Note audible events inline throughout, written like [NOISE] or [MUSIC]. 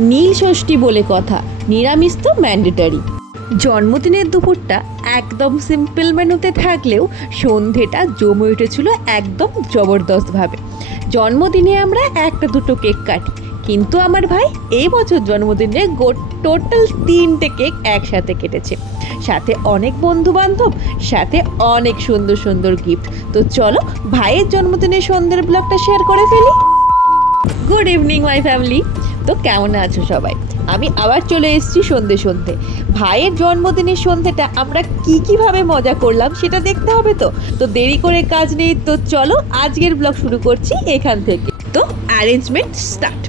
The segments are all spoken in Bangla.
নীল ষষ্ঠী বলে কথা, নিরামিষ তো ম্যান্ডেটারি জন্মদিনের দুপুরটা একদম সিম্পল মেনুতে থাকলেও সন্ধেটা জমে উঠেছিল একদম জবরদস্তভাবে। জন্মদিনে আমরা একটা দুটো কেক কাটি, কিন্তু আমার ভাই এই বছর জন্মদিনে গো টোটাল তিনটে কেক একসাথে কেটেছে। সাথে অনেক বন্ধু বান্ধব সাথে অনেক সুন্দর সুন্দর গিফট তো চলো ভাইয়ের জন্মদিনের সন্ধ্যের ব্লগটা শেয়ার করে ফেলি। গুড ইভিনিং মাই ফ্যামিলি তো কেমন আছো সবাই? আমি আবার চলে এসেছি সন্ধে সন্ধে। ভাইয়ের জন্মদিনের সন্ধেটা আমরা কি কীভাবে মজা করলাম সেটা দেখতে হবে তো? তো দেরি করে কাজ নেই, তো চলো আজকের ব্লগ শুরু করছি এখান থেকে। তো অ্যারেঞ্জমেন্ট স্টার্ট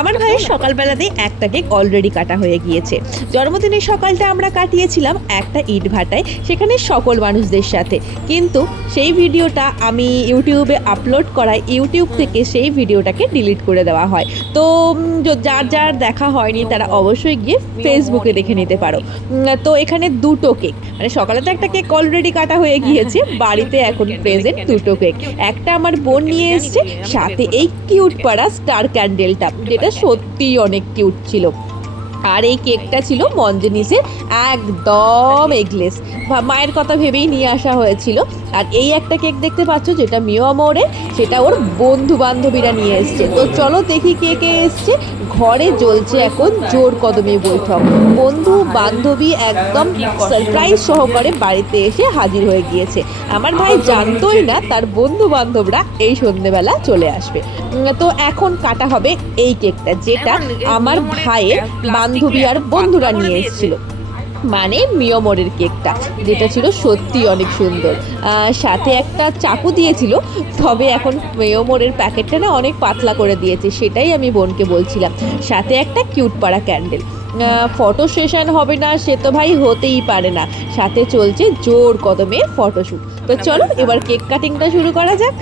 আমার ভাইয়ের সকালবেলাতেই একটা কেক অলরেডি কাটা হয়ে গিয়েছে। জন্মদিনের সকালটা আমরা কাটিয়েছিলাম একটা ইট ভাটায় সেখানে সকল মানুষদের সাথে। কিন্তু সেই ভিডিওটা আমি ইউটিউবে আপলোড করায় ইউটিউব থেকে সেই ভিডিওটাকে ডিলিট করে দেওয়া হয়। তো যার যার দেখা হয়নি তারা অবশ্যই গিয়ে ফেসবুকে দেখে নিতে পারো। তো এখানে দুটো কেক। মানে সকালে তো একটা কেক অলরেডি কাটা হয়ে গিয়েছে [LAUGHS] বাড়িতে এখন প্রেজেন্ট দুটো কেক। একটা আমার বোন নিয়ে এসছে সাথে এই কিউট পাড়া স্টার ক্যান্ডেলটা যেটা সত্যিই অনেক কিউট ছিল। আর এই কেকটা ছিল মঞ্জনিসের একদম এগলেস মায়ের কথা ভেবেই নিয়ে আসা হয়েছিল। আর এই একটা কেক দেখতে পাচ্ছ যেটা মিও মোড়ে সেটা ওর বন্ধু বান্ধবীরা নিয়ে এসছে। তো চলো দেখি কে কে এসছে। ঘরে চলছে এখন জোর কদমে বৈঠক। বন্ধু বান্ধবী একদম সারপ্রাইজ সহকারে বাড়িতে এসে হাজির হয়ে গিয়েছে। আমার ভাই জানতোই না তার বন্ধু বান্ধবরা এই সন্ধেবেলা চলে আসবে। তো এখন কাটা হবে এই কেকটা যেটা আমার ভাইয়ের বান্ধবী আর বন্ধুরা নিয়ে এসেছিল। মানে মিয়মরের কেকটা, যেটা ছিল সত্যি অনেক সুন্দর। সাথে একটা চাকু দিয়েছিল, তবে এখন মিয়মরের প্যাকেটটা না অনেক পাতলা করে দিয়েছে, সেটাই আমি বোনকে বলছিলাম। সাথে একটা কিউট পাড়া ক্যান্ডেল। ফটো সেশন হবে না, সে তো ভাই হতেই পারে না। সাথে চলছে জোর কদমে ফটোশ্যুট তো চলো, এবার কেক কাটিংটা শুরু করা যাক।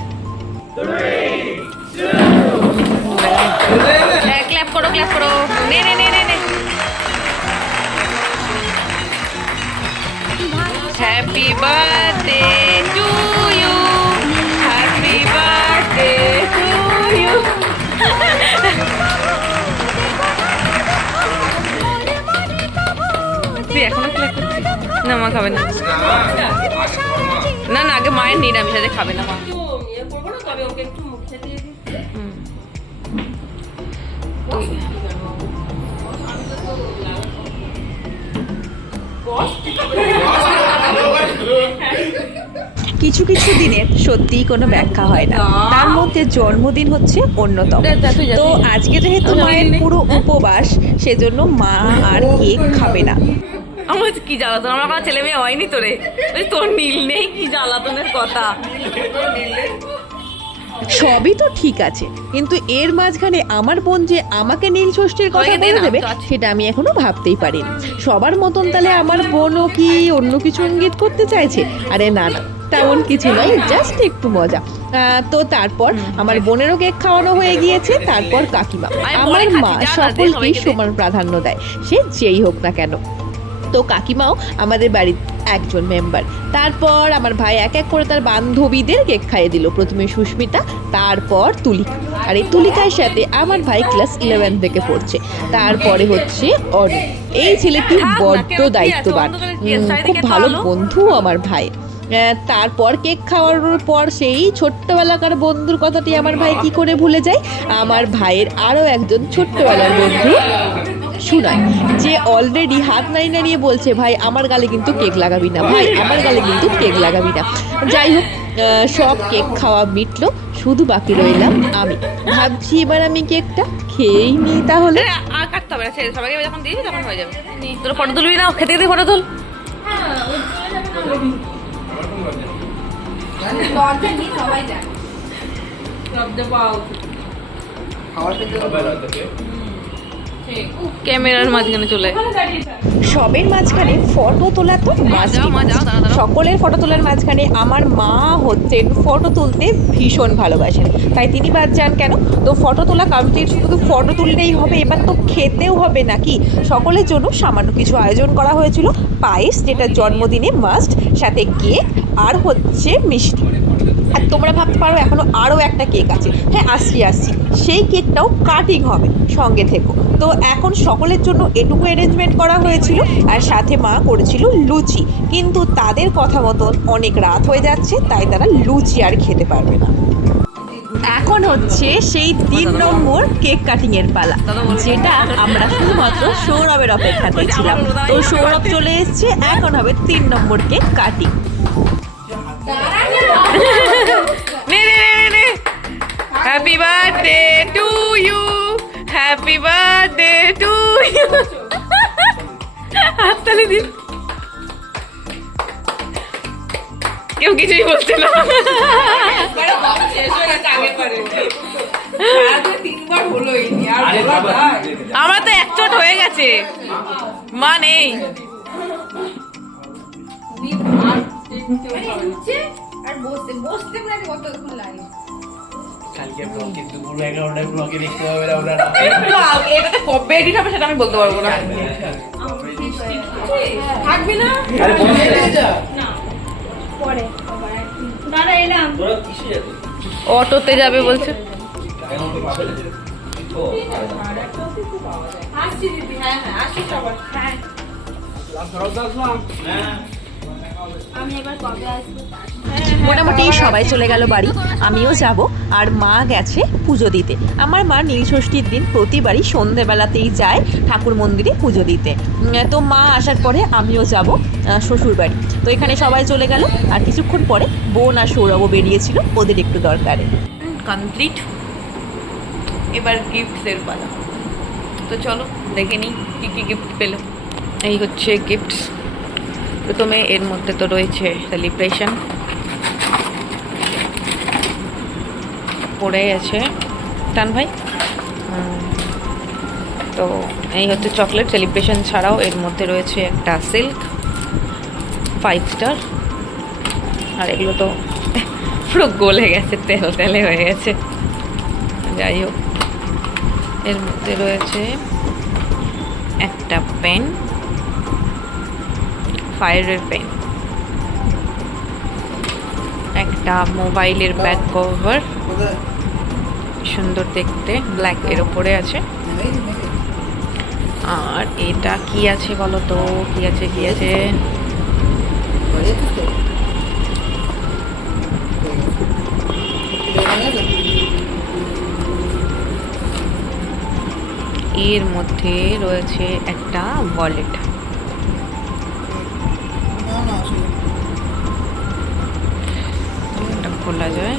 ক্ল্যাপ করো ক্ল্যাপ করো। নে নে হ্যাপি বার্থডে তুই এখনও ক্ল্যাপ করছিস? না, মা খাবে না। না না, আগে মায়ের নিরামিষ আছে খাবে না। কিছু কিছু দিনের সত্যিই কোনো ব্যাখ্যা হয় না। তার মধ্যে জন্মদিন হচ্ছে অন্যতম। তো আজকে যেহেতু মায়ের পুরো উপবাস সেজন্য মা আর কেক খাবে না। আমার কি জ্বালাতন? আমার কোনো ছেলে মেয়ে হয়নি তোরে? তোর নীল নেই কি জ্বালাতনের কথা? সবই তো ঠিক আছে কিন্তু এর মাঝখানে আমার বোন যে আমাকে নীল ষষ্ঠীর কথা বলে দেবে সেটা আমি এখনও ভাবতেই পারিনি। সবার মতন তাহলে আমার বোনও কি অন্য কিছু ইঙ্গিত করতে চাইছে? আরে না না। তেমন কিছু নয় জাস্ট একটু মজা। তো তারপর আমার বোনেরও কেক খাওয়ানো হয়ে গিয়েছে তারপর কাকিমা। আমার মা সকলকেই সমান প্রাধান্য দেয় সে যেই হোক না কেন। তো কাকিমাও আমাদের বাড়ির একজন মেম্বার তারপর আমার ভাই এক এক করে তার বান্ধবীদের কেক খাইয়ে দিল প্রথমে সুস্মিতা তারপর তুলিকা আর এই তুলিকার সাথে আমার ভাই ক্লাস ইলেভেন থেকে পড়ছে তারপরে হচ্ছে অরু এই ছেলেটি বড্ড দায়িত্ববান। খুব ভালো বন্ধু আমার ভাই আহ, তারপর কেক খাওয়ার পর সেই ছোট্টবেলাকার বন্ধুর কথাটি আমার ভাই কি করে ভুলে যায়? আমার ভাইয়ের আরও একজন ছোট্টবেলার বন্ধু শুনায় যে অলরেডি হাত নাড়িয়ে নাড়িয়ে বলছে, ভাই, আমার গালে কিন্তু কেক লাগাবি না, ভাই, আমার গালে কিন্তু কেক লাগাবি না। যাই হোক সব কেক খাওয়া মিটলো, শুধু বাকি রইলাম আমি। ভাবছি এবার আমি কেকটা খেয়েই নিই তাহলে। সবাইকে যখন দিয়েছি তখন হয়ে যাবে। তোর ফটো তুলবি না? খেতে খেতে ফটো তুল। দশজনই সবাই জানে সব দেবো খাওয়ার থেকে ক্যামেরার মাঝখানে চলে সবের মাঝখানে ফটো তোলা তো দাঁড়াও। সকলের ফটো তোলার মাঝখানে আমার মা হচ্ছেন ফটো তুলতে ভীষণ ভালোবাসেন। তাই তিনি বাদ যান কেন? তো ফটো তোলা কমপ্লিট শুধু ফটো তুললেই হবে এবার তো খেতেও হবে নাকি? সকলের জন্য সামান্য কিছু আয়োজন করা হয়েছিল। পায়েস যেটা জন্মদিনে মাস্ট সাথে কেক আর হচ্ছে মিষ্টি। আর তোমরা ভাবতে পারো এখনও আরও একটা কেক আছে। হ্যাঁ আসছি আসছি। সেই কেকটাও কাটিং হবে, সঙ্গে থেকো। তো এখন সকলের জন্য এটুকু অ্যারেঞ্জমেন্ট করা হয়েছিল আর সাথে মা করেছিল লুচি। কিন্তু তাদের কথা মতন অনেক রাত হয়ে যাচ্ছে, তাই তারা লুচি আর খেতে পারবে না। এখন হচ্ছে সেই তিন নম্বর কেক কাটিং এর পালা, যেটা আমরা শুধুমাত্র সৌরভের অপেক্ষাতে ছিলাম তো সৌরভ চলে এসেছে, এখন হবে তিন নম্বর কেক কাটিং। নে নে নে নে নে। Happy birthday to you happy birthday to হাততালি দিন। কেউ কিছুই বলছে না। আমার তো একচোট হয়ে গেছে। মা নেই। কালকে ব্লগে দুপুর এগারোটায় ব্লগে দেখতে পাবে না ওরা। এটাতে কবে এডিট হবে সেটা আমি বলতে পারব না। থাকবি না? আরে বসে যা। তোরা কিসে যাবে? অটোতে যাবে বলছে। মোটামুটি সবাই চলে গেল বাড়ি, আমিও যাব, আর মা গেছে পুজো দিতে। আমার মা নীল ষষ্ঠীর দিন প্রতিবারই সন্ধেবেলাতেই যায় ঠাকুর মন্দিরে পুজো দিতে। তো মা আসার পরে আমিও যাব শ্বশুর বাড়ি। তো এখানে সবাই চলে গেল, আর কিছুক্ষণ পরে বোন আর সৌরভও বেরিয়েছিল ওদের একটু দরকারে। কমপ্লিট এবার গিফটসের পালা। তো চলো, দেখে নিই কী কী গিফট পেল। এই হচ্ছে গিফটস প্রথমে এর মধ্যে তো রয়েছে সেলিব্রেশন পড়ে গেছে। টান ভাই? তো এই হচ্ছে চকলেট সেলিব্রেশন ছাড়াও এর মধ্যে রয়েছে একটা সিল্ক ফাইভ স্টার আর এগুলো তো [LAUGHS] পুরো গলে গেছে, তেল তেলে হয়ে গেছে। যাই হোক, এর মধ্যে রয়েছে একটা পেন ফায়ারের পেন একটা মোবাইলের ব্যাক কভার সুন্দর দেখতে ব্ল্যাক এর ওপরে আছে। আর এটা কি আছে বলো তো কি আছে কি আছে? এর মধ্যে রয়েছে একটা ওয়ালেট খোলা যায়।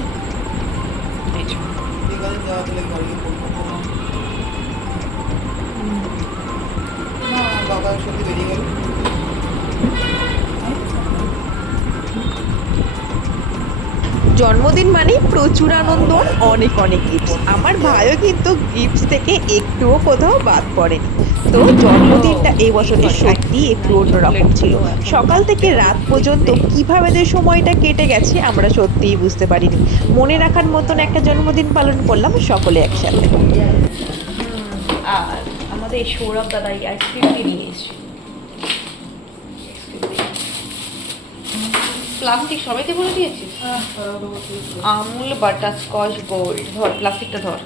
বাবা। সাথে বেরিয়ে গেল। জন্মদিন মানে প্রচুর আনন্দ, অনেক অনেক গিফটস আমার ভাইও কিন্তু গিফটস থেকে একটুও কোথাও বাদ পড়েনি। তো জন্মদিনটা এই বছরে সত্যি একটু অন্যরকম ছিল। সকাল থেকে রাত পর্যন্ত কীভাবে যে সময়টা কেটে গেছে আমরা সত্যিই বুঝতে পারিনি। মনে রাখার মতন একটা জন্মদিন পালন করলাম সকলে একসাথে। আর আমাদের সৌরভ দাদা এই আইসক্রিমটি নিয়ে এসছে প্লাস্টিক সবাইকে বলে দিয়েছিস আমুল বাটার স্কচ গোল্ড। ধর, প্লাস্টিকটা ধর।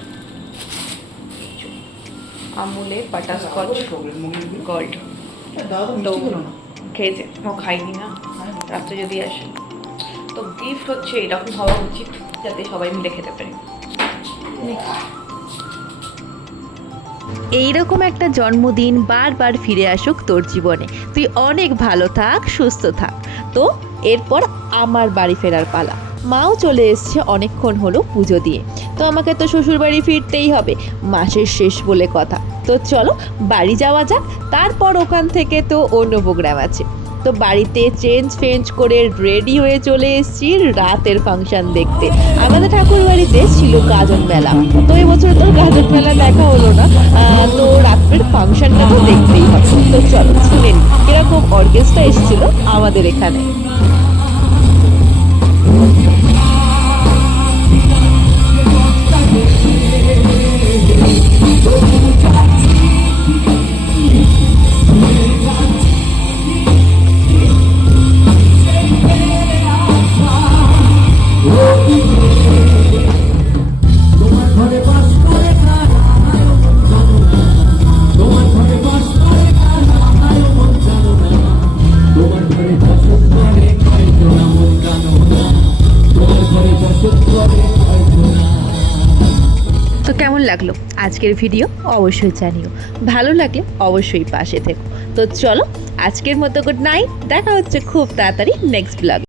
আমুলের বাটার স্কচ গোল্ড। তো খেয়েছে। ও খাইনি না? রাত্রে যদি আসে। তো গিফট হচ্ছে, এরকম হওয়া উচিত যাতে সবাই মিলে খেতে পারে। এইরকম একটা জন্মদিন বারবার ফিরে আসুক তোর জীবনে। তুই অনেক ভালো থাক, সুস্থ থাক। তো এরপর আমার বাড়ি ফেরার পালা। মাও চলে এসছে অনেকক্ষণ হলো পুজো দিয়ে। তো আমাকে তো শ্বশুর বাড়ি ফিরতেই হবে, মাসের শেষ বলে কথা। তো চলো বাড়ি যাওয়া যাক, তারপর ওখান থেকে তো অন্য প্রোগ্রাম আছে। তো বাড়িতে চেঞ্জ ফেঞ্জ করে রেডি হয়ে চলে এসেছি রাতের ফাংশন দেখতে। আমাদের ঠাকুর বাড়িতে ছিল গাজন মেলা। তো এবছর তো গাজন মেলা দেখা হলো না। তো রাত্রের ফাংশনটা তো দেখতেই হবে। তো চলো শুনে নিই, কীরকম অর্কেস্ট্রা এসেছিল আমাদের এখানে। লাগল। আজকের ভিডিও অবশ্যই জানিও। ভালো লাগলে অবশ্যই পাশে থেকো। তো চলো, আজকের মতো গুড নাইট দেখা হচ্ছে খুব তাড়াতাড়ি নেক্সট ব্লগ